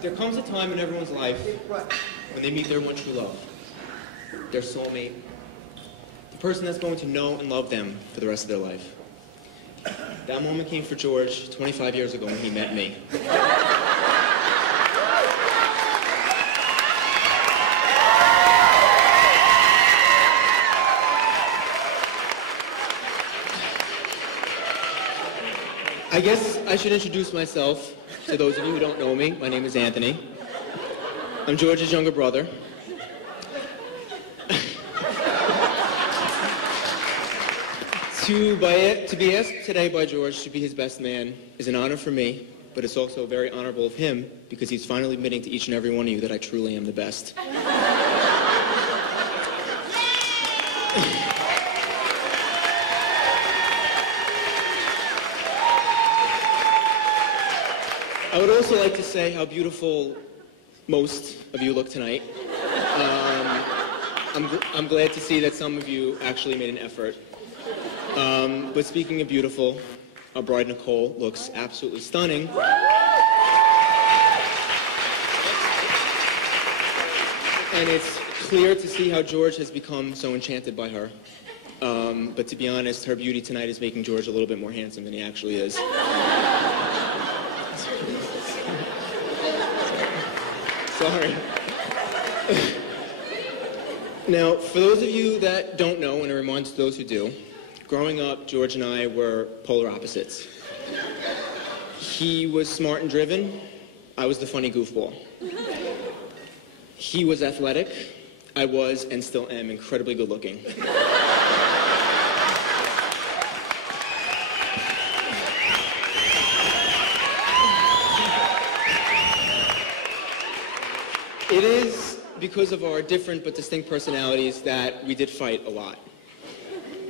There comes a time in everyone's life when they meet their one true love, their soulmate, the person that's going to know and love them for the rest of their life. That moment came for George 25 years ago when he met me. I guess I should introduce myself to those of you who don't know me. My name is Anthony. I'm George's younger brother. To be asked today by George to be his best man is an honor for me, but it's also very honorable of him because he's finally admitting to each and every one of you that I truly am the best. I would also like to say how beautiful most of you look tonight. I'm glad to see that some of you actually made an effort. But speaking of beautiful, our bride Nicole looks absolutely stunning. And it's clear to see how George has become so enchanted by her. But to be honest, her beauty tonight is making George a little bit more handsome than he actually is. Sorry. Now, for those of you that don't know, and a reminder to those who do, growing up, George and I were polar opposites. He was smart and driven. I was the funny goofball. He was athletic. I was, and still am, incredibly good looking. It is because of our different but distinct personalities that we did fight a lot.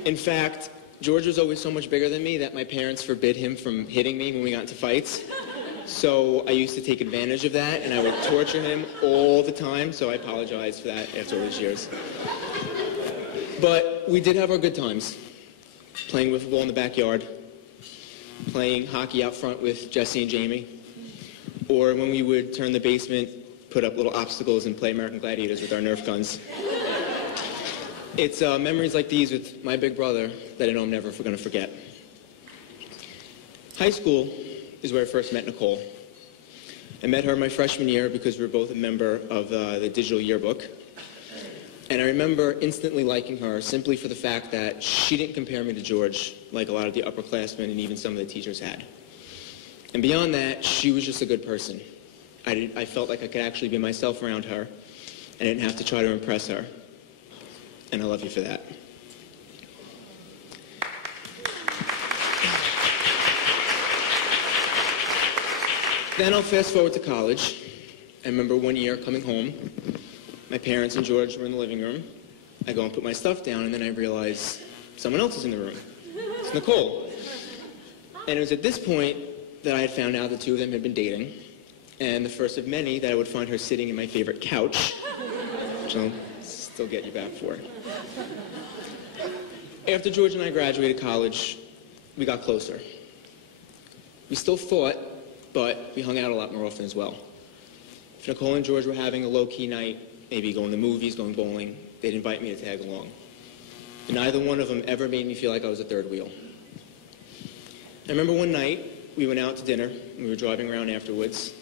In fact, George was always so much bigger than me that my parents forbid him from hitting me when we got into fights. So I used to take advantage of that, and I would torture him all the time, so I apologize for that after all these years. But we did have our good times. Playing wiffle ball in the backyard, playing hockey out front with Jesse and Jamie, or when we would turn the basement, put up little obstacles and play American Gladiators with our Nerf guns. It's memories like these with my big brother that I know I'm never going to forget. High school is where I first met Nicole. I met her my freshman year because we were both a member of the digital yearbook. And I remember instantly liking her simply for the fact that she didn't compare me to George like a lot of the upperclassmen and even some of the teachers had. And beyond that, she was just a good person. I felt like I could actually be myself around her, and I didn't have to try to impress her. And I love you for that. Then I'll fast forward to college. I remember one year coming home. My parents and George were in the living room. I go and put my stuff down, and then I realize someone else is in the room. It's Nicole. And it was at this point that I had found out the two of them had been dating. And the first of many that I would find her sitting in my favorite couch, which I'll still get you back for. After George and I graduated college, we got closer. We still fought, but we hung out a lot more often as well. If Nicole and George were having a low-key night, maybe going to movies, going bowling, they'd invite me to tag along. And neither one of them ever made me feel like I was a third wheel. I remember one night, we went out to dinner, and we were driving around afterwards,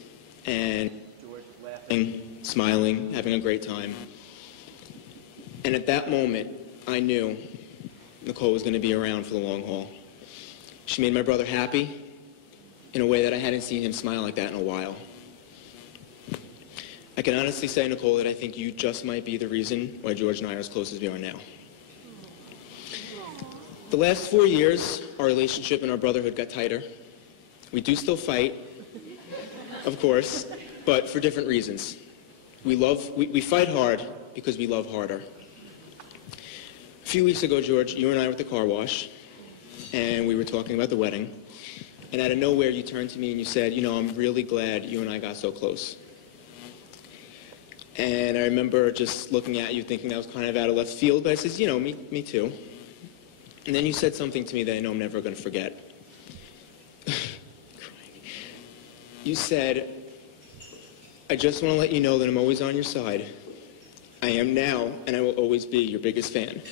and George was laughing, smiling, having a great time. And at that moment, I knew Nicole was going to be around for the long haul. She made my brother happy in a way that I hadn't seen him smile like that in a while. I can honestly say, Nicole, that I think you just might be the reason why George and I are as close as we are now. The last 4 years, our relationship and our brotherhood got tighter. We do still fight, of course, but for different reasons. We fight hard because we love harder. A few weeks ago, George, you and I were at the car wash, and we were talking about the wedding, and out of nowhere, you turned to me and you said, you know, I'm really glad you and I got so close. And I remember just looking at you thinking that was kind of out of left field, but I said, you know, me too. And then you said something to me that I know I'm never going to forget. You said, "I just want to let you know that I'm always on your side. I am now, and I will always be your biggest fan."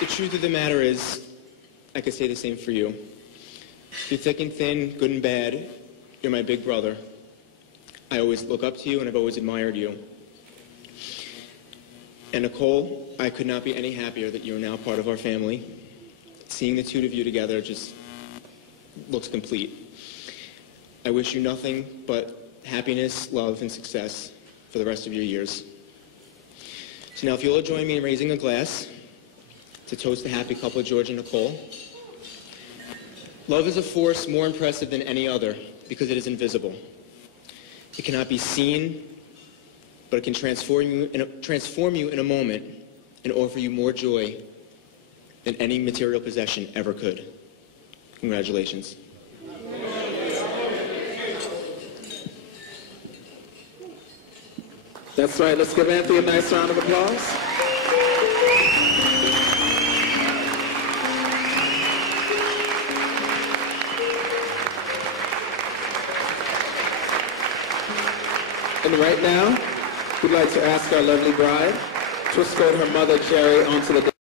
The truth of the matter is, I could say the same for you. Through thick and thin, good and bad, you're my big brother. I always look up to you, and I've always admired you. And Nicole, I could not be any happier that you're now part of our family. Seeing the two of you together just looks complete. I wish you nothing but happiness, love, and success for the rest of your years. So now if you'll join me in raising a glass to toast the happy couple, George and Nicole. Love is a force more impressive than any other because it is invisible. It cannot be seen, but it can transform you in a moment and offer you more joy than any material possession ever could. Congratulations. That's right. Let's give Anthony a nice round of applause. And right now, we'd like to ask our lovely bride to escort her mother, Jerry, onto the